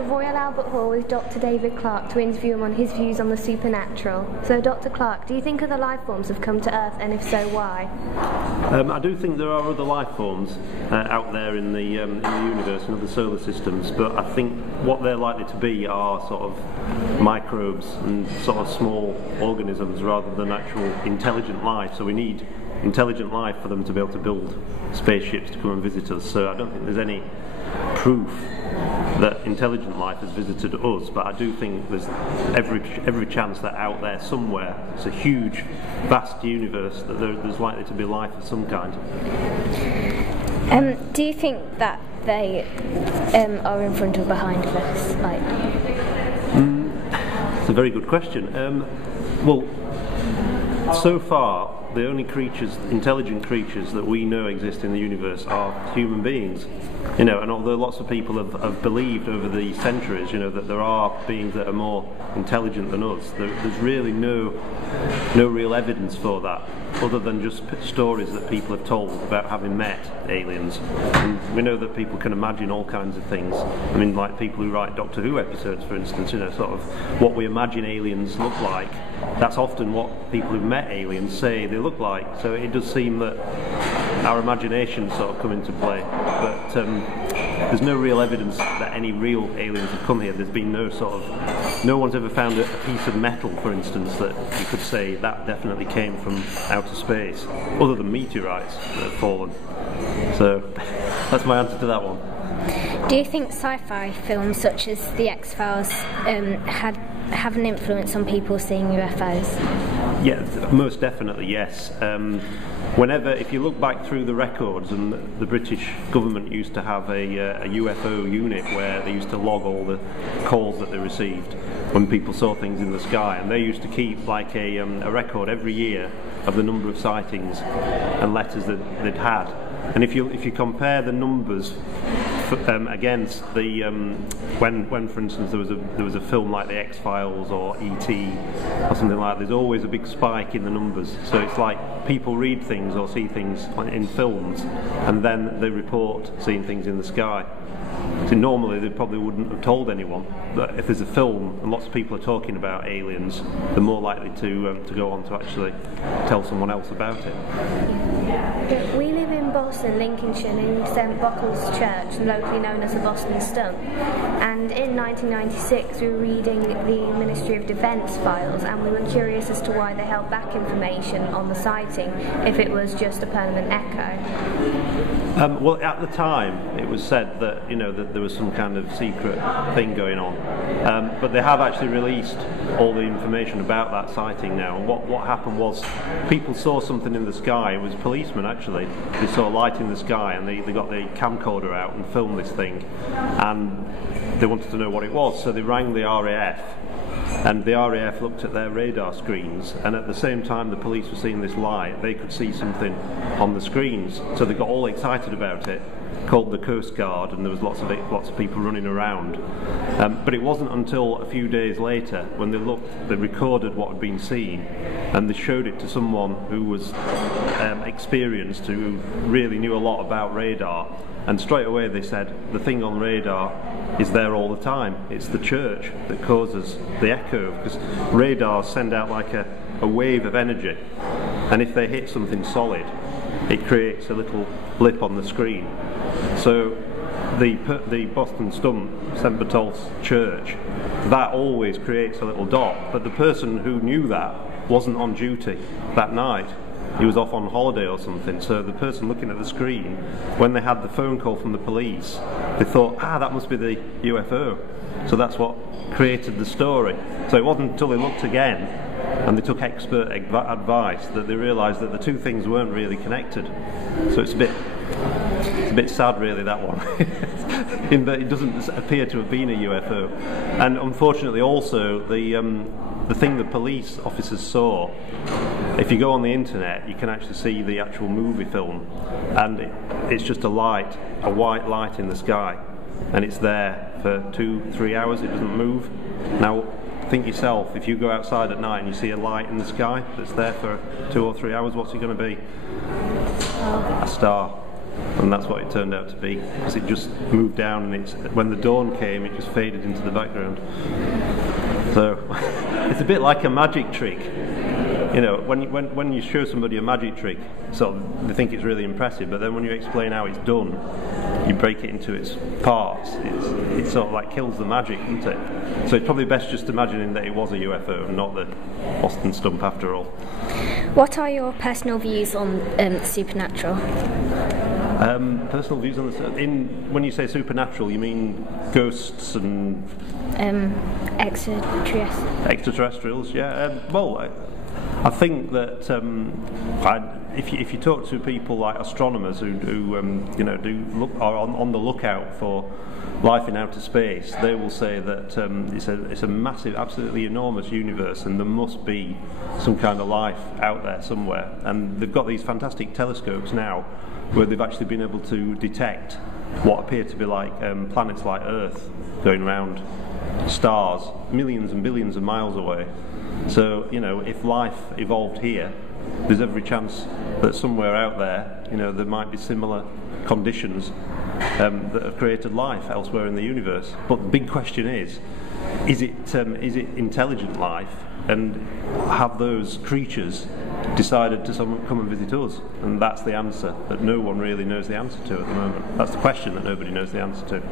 the Royal Albert Hall with Dr. David Clarke to interview him on his views on the supernatural. So, Dr. Clarke, do you think other life forms have come to Earth, and if so, why? I do think there are other life forms out there in the universe and other solar systems, but I think what they're likely to be are sort of microbes and sort of small organisms rather than actual intelligent life. So we need intelligent life for them to be able to build spaceships to come and visit us. So I don't think there's any proof that intelligent life has visited us, but I do think there's every chance that out there somewhere, it's a huge, vast universe, that there's likely to be life of some kind. Do you think that they are in front or behind of us? It's a very good question. Well, so far, the only creatures, intelligent creatures that we know exist in the universe are human beings. And although lots of people have believed over the centuries, that there are beings that are more intelligent than us, there's really no real evidence for that, other than just stories that people have told about having met aliens. And we know that people can imagine all kinds of things. I mean, like people who write Doctor Who episodes, for instance, sort of what we imagine aliens look like. That's often what people who've met aliens say they look like. So it does seem that our imaginations sort of come into play. But there's no real evidence that any real aliens have come here. There's been no one's ever found a piece of metal, for instance, that you could say that definitely came from outer space, other than meteorites that have fallen. So that's my answer to that one. Do you think sci-fi films such as The X-Files have an influence on people seeing UFOs? Yeah, most definitely, yes. If you look back through the records, and the British government used to have a UFO unit where they used to log all the calls that they received when people saw things in the sky, and they used to keep like a record every year of the number of sightings and letters that they'd had. And if you compare the numbers against the when for instance there was a film like The X-Files or E.T. or something like that, there's always a big spike in the numbers. So it's like people read things or see things in films, and then they report seeing things in the sky. So normally they probably wouldn't have told anyone, but if there's a film and lots of people are talking about aliens, they're more likely to go on to actually tell someone else about it. We live in Boston, Lincolnshire, in St Bottles Church, locally known as the Boston Stump. And in 1996 we were reading the Ministry of Defence files, and we were curious as to why they held back information on the sighting if it was just a permanent echo. Well, at the time it was said that that there was some kind of secret thing going on, but they have actually released all the information about that sighting now. And what happened was people saw something in the sky. It was policemen actually. They saw a light in the sky, and they got the camcorder out and filmed this thing, and they wanted to know what it was, so they rang the RAF. And the RAF looked at their radar screens, and at the same time the police were seeing this light, they could see something on the screens, so they got all excited about it, called the Coast Guard, and there was lots of people running around. But it wasn't until a few days later when they recorded what had been seen, and they showed it to someone who was experienced, who really knew a lot about radar, and straight away they said the thing on radar is there all the time. It's the church that causes the echo, because radars send out like a wave of energy, and if they hit something solid, it creates a little blip on the screen. So the Boston Stump, St Barthol's Church, that always creates a little dot, but the person who knew that wasn't on duty that night. He was off on holiday or something, so the person looking at the screen, when they had the phone call from the police, they thought, that must be the UFO. So that's what created the story. So it wasn't until they looked again and they took expert advice that they realised that the two things weren't really connected. So it's a bit sad really, that one, in that it doesn't appear to have been a UFO. And unfortunately also the thing the police officers saw, if you go on the internet you can actually see the actual movie film, and it's just a white light in the sky, and it's there for 2-3 hours, it doesn't move. Now think yourself, if you go outside at night and you see a light in the sky that's there for 2 or 3 hours, what's it going to be? A star. And that's what it turned out to be, because it just moved down, and when the dawn came, it just faded into the background. So it's a bit like a magic trick. You know, when you show somebody a magic trick, so they think it's really impressive, but then when you explain how it's done, you break it into its parts, it sort of like kills the magic, doesn't it? So it's probably best just imagining that it was a UFO and not the Boston stump after all. What are your personal views on supernatural? Personal views on this. When you say supernatural, you mean ghosts and Extraterrestrials. Yeah. I think that if you talk to people like astronomers who are on the lookout for life in outer space, they will say that it's a massive, absolutely enormous universe, and there must be some kind of life out there somewhere. And they've got these fantastic telescopes now where they've actually been able to detect what appear to be like planets like Earth going around stars millions and billions of miles away. So, if life evolved here, there's every chance that somewhere out there, there might be similar conditions that have created life elsewhere in the universe. But the big question is it intelligent life, and have those creatures decided to come and visit us? And that's the answer that no one really knows the answer to at the moment. That's the question that nobody knows the answer to.